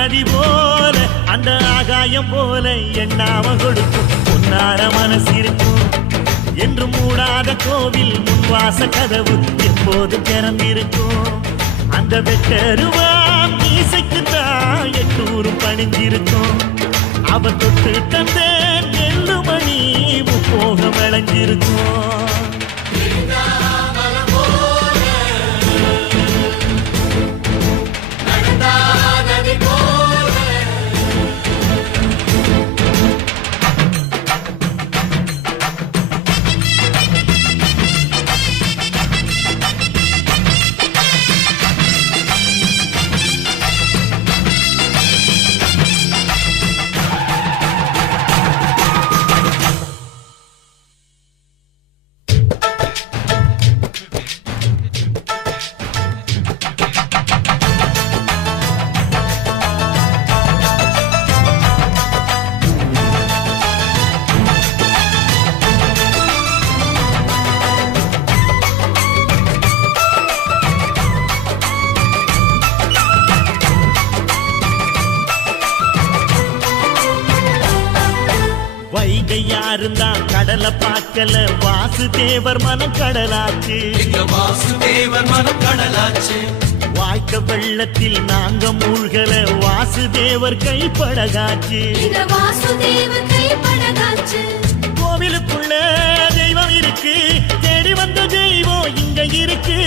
நதி போல அந்த ஆகாயம் போல எண்ணாம கொடுக்கும் பொன்னார மனசு இருக்கும் என்று மூடாத கோவில் முன்வாச கதவு எப்போது திறந்திருக்கும் அந்த வெட்டருவாம் மீசைக்குத்தான் எட்டூரும் பணிஞ்சிருக்கும் அவ தொட்டு தந்த நெல்லுமணி முப்போக விளைஞ்சிருக்கும் யாருந்தான் கடலை பார்க்கல வாசுதேவர் மனம் கடலாச்சு வாசுதேவர் மனம் கடலாச்சு வாய்க்க வெள்ளத்தில் நாங்க மூழ்கல வாசுதேவர் கைப்படகாச்சு கோவிலுக்குள்ள தெய்வம் இருக்கு தேடி வந்த தெய்வம் இங்க இருக்கு